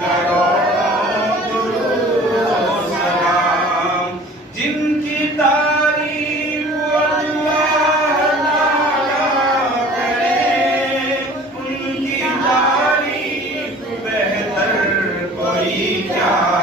करोड़ों दुरूद सलाम, जिनकी तारीफ अल्लाह ताला करे, उनकी तारीफ बेहतर कोई क्या